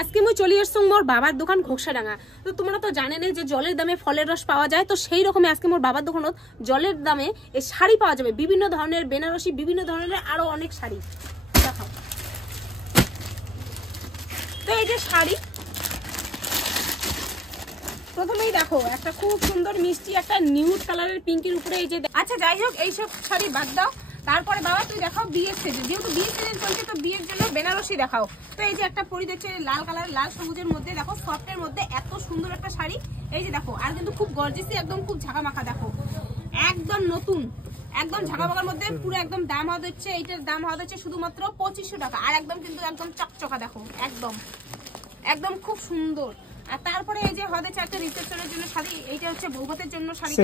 আজকে মুই চলে আসছি মোর বাবার দোকান ঘোকসাডাঙ্গা। তো তোমরা তো জানেনই যে জলের দামে ফলের রস পাওয়া যায়, তো সেই রকমই আজকে মোর বাবার দোকানত জলের দামে এই শাড়ি পাওয়া যাবে, বিভিন্ন ধরনের বেনারসি, বিভিন্ন ধরনের আরো অনেক শাড়ি দেখাও। তো এই যে শাড়ি প্রথমেই দেখো একটা খুব সুন্দর মিষ্টি একটা নিউড কালারের পিঙ্কের উপরে এই যে, আচ্ছা যাই হোক এইসব শাড়ি বাদ দাও। তারপরে বাবা তুই দেখাও বিয়ের সিজন, যেহেতু বিয়ের সিজন চলছে তো বিয়ের জন্য বেনারসি দেখাও। তো এই যে একটা পরি দেখছে লাল কালার, লাল সবুজের মধ্যে দেখো সফটের মধ্যে এত সুন্দর একটা শাড়ি, এই যে দেখো। আর কিন্তু খুব গর্জিয়াসি, একদম খুব ঝাঁকামাখা, দেখো একদম নতুন, একদম ঝাঁকামাখার মধ্যে পুরো একদম দাম হওয়া হচ্ছে, এইটার দাম হওয়া হচ্ছে শুধুমাত্র 2500 টাকা। আর একদম কিন্তু একদম চকচকা, দেখো একদম একদম খুব সুন্দর। আর তারপরে এই যে হতে চাচ্ছে রিসেপশনের জন্য শাড়ি, এইটা হচ্ছে বৌভাতের জন্য শাড়ি,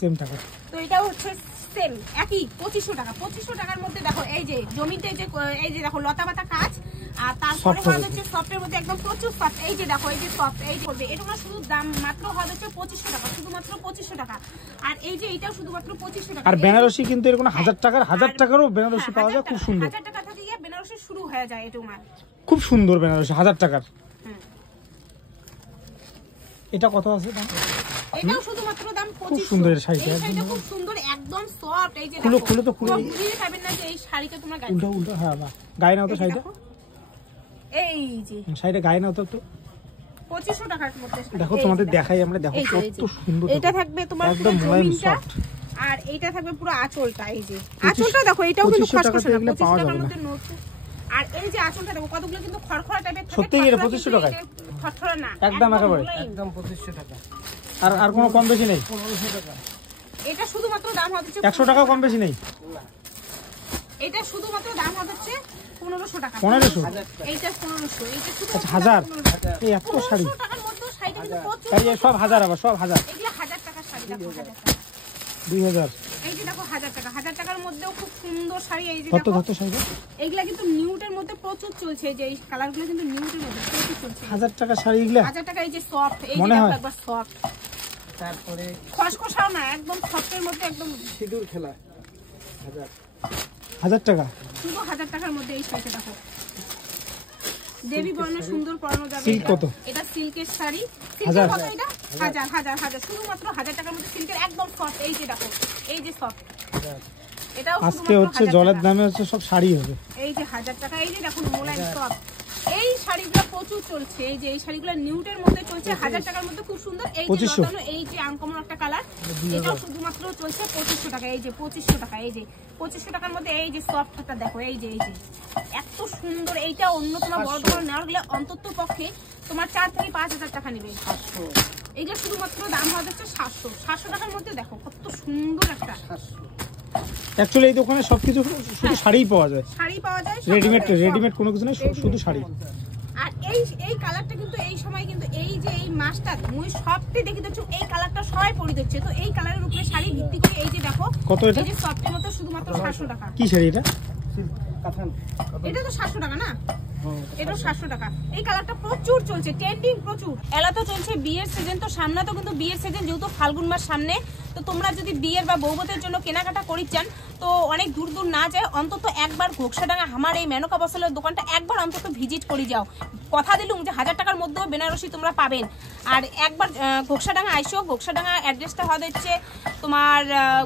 সেম টাকা। তো এটাও হচ্ছে সেম একই 2500 টাকা। 2500 টাকার মধ্যে দেখো এই যে জমিতে এই যে দেখো লতা পাতা কাজ, আর তারপরে হচ্ছে সফটের মধ্যে একদম প্রচুর সফট, এই যে দেখো এই যে সফট, এই করবে এটা শুধু দাম মাত্র হচ্ছে 2500 টাকা, শুধুমাত্র 2500 টাকা। আর এই যে এটাও শুধুমাত্র 2500 টাকা। আর বেনারসি কিন্তু এরকম 1000 টাকারও বেনারসি পাওয়া যায়, খুব সুন্দর। 1000 টাকা থেকে বেনারসি শুরু হয়ে যায়, এটা খুব সুন্দর বেনারসি 1000 টাকার। এটা কত আছে দাম? এটাও শুধুমাত্র দাম 2500। খুব সুন্দর এই শাড়িটা, খুব সুন্দর একদম সফট। এই যে খুলে তো খুলে বুঝতে পারবেন না যে এই শাড়িটা তোমরা উল্টো হ্যাঁ বা গায়ে নাও তো শাড়িটা, এই যে শাড়িটা গায়ে নাও তো একটু 2500 টাকার মধ্যে। দেখো তোমাদের দেখাই আমরা, দেখো কত সুন্দর। এটা থাকবে তোমার একদম মোলায়েম সফট, আর এইটা থাকবে পুরো আঁচলটা, এই যে আঁচলটা দেখো, এটাও কিন্তু খসখসে না, 2500 টাকার মধ্যে নতুন। আর এই যে আঁচলটা দেখো কতগুলো কিন্তু খড়খড়া টাইপের থাকে, সত্যি এর 2500 টাকা খড়খড়া না, একদম একেবারে একদম 2500 টাকা। আর কোনো কম বেশি নেই? 1500 টাকা। এটা শুধুমাত্র দাম হচ্ছে 100 টাকা কম বেশি নেই। এটা শুধুমাত্র দাম হচ্ছে 1500 টাকা। 1500? এইটা 1500, এইটা শুধু আচ্ছা 1000। এই এত শাড়ি, টাকার মধ্যে শাড়ি কিন্তু প্রচুর। এই সব 1000, আবার সব 1000। এগুলা 1000 টাকার শাড়ি, দেখো 1000 টাকা, 2000। এই যে দেখো 1000 টাকা, 1000 টাকার মধ্যেও খুব সুন্দর শাড়ি। এই যে কত দেখো শাড়ি, এইগুলা কিন্তু নিউটের মধ্যে প্রচুর চলছে, যে এই কালারগুলো কিন্তু নিউটের মধ্যে প্রচুর চলছে। 1000 টাকা শাড়ি এগুলা? 1000 টাকা। এই যে সফট, এই যে দেখো একবার সফট, তারপরে খসখসাও না, একদম সফটের মধ্যে একদম সিঁদুর খেলা 1000 টাকা, শুধু 1000 টাকার মধ্যে এই শাড়িটা দেখো। দেবী বর্ণ সুন্দর পরানো যাবে। সিল্ক কত? এটা সিল্কের শাড়ি, সিল্কের কত এটা? 1000 শুধুমাত্র 1000 টাকার মধ্যে সিল্কের একদম সফট, এই যে দেখো এই যে সফট। এটাও আজকে হচ্ছে জলের দামে হচ্ছে সব শাড়ি হবে। এই যে 1000 টাকা, এই যে দেখুন মোলায়েম সফট। এই শাড়িগুলো প্রচুর চলছে, এই যে এই শাড়িগুলো নিউটের মধ্যে চলছে 1000 টাকার মধ্যে, খুব সুন্দর। এই যে লতানো, এই যে আনকমন একটা কালার, এটাও শুধুমাত্র চলছে 2500 টাকা। এই যে 2500 টাকা, এই যে 2500 টাকার মধ্যে এই যে সফটটা দেখো, এই যে এত সুন্দর। এইটা অন্য তোমার বড় দোকানে নেওয়ার গেলে অন্তত পক্ষে তোমার 4 থেকে 5000 টাকা নেবে। এইটা শুধুমাত্র দাম হচ্ছে 700 টাকার মধ্যে, দেখো কত সুন্দর একটা। অ্যাকচুয়ালি এই দোকানে সবকিছু শুধু শাড়িই পাওয়া যায়, শাড়ি পাওয়া যায়, রেডিমেড কোনো কিছু নেই, শুধু শাড়ি। আর এই কালারটা কিন্তু এই সময় কিন্তু এই যে এই মাসটা মুই সবটি দেখি দেখছো, এই কালারটা সবাই পরি দিচ্ছে। তো এই কালারের উপরে শাড়ি ভিত্তি করে এই যে দেখো কত এটা? এই যে সফটের মতো শুধুমাত্র 700 টাকা। কি শাড়ি এটা? এটা তো 700 টাকা না, এটা 700 টাকা। এই কালারটা প্রচুর চলছে, ট্রেন্ডিং প্রচুর। এলা তো চলছে বিয়ের সিজন, তো সামনে তো কিন্তু বিয়ের সিজন, যেহেতু ফাল্গুন মাস সামনে, তো তোমরা যদি বিয়ের বা বৌভাতের জন্য কেনাকাটা করি চান, তো অনেক দূর না যায়, অন্তত একবার ঘোকসাডাঙ্গা আমার এই মেনকা বসলের দোকানটা একবার অন্তত ভিজিট করে যাও। কথা দিলুম যে 1000 টাকার মধ্যেও বেনারসি তোমরা পাবেন। আর একবার ঘোকসাডাঙ্গা আইসো। ঘোকসাডাঙ্গা অ্যাড্রেসটা হচ্ছে তোমার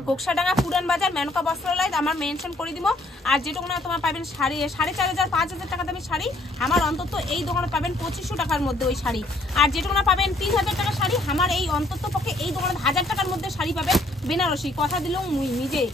ঘোকসাডাঙ্গা পুরান বাজার মেনকা বস্ত্রালয়, আমার মেনশন করে দিব। আর যেটুকু না তোমার পাবেন শাড়ি 4500 5000 টাকা দামি শাড়ি, আমার অন্তত এই দোকানে পাবেন 2500 টাকার মধ্যে ওই শাড়ি। আর যেটুকু না পাবেন 3000 টাকা শাড়ি, আমার এই অন্তত পক্ষে এই দোকানে 1000 টাকার মধ্যে শাড়ি পাবেন বেনারসি। কথা দিলুম মুই নিজে।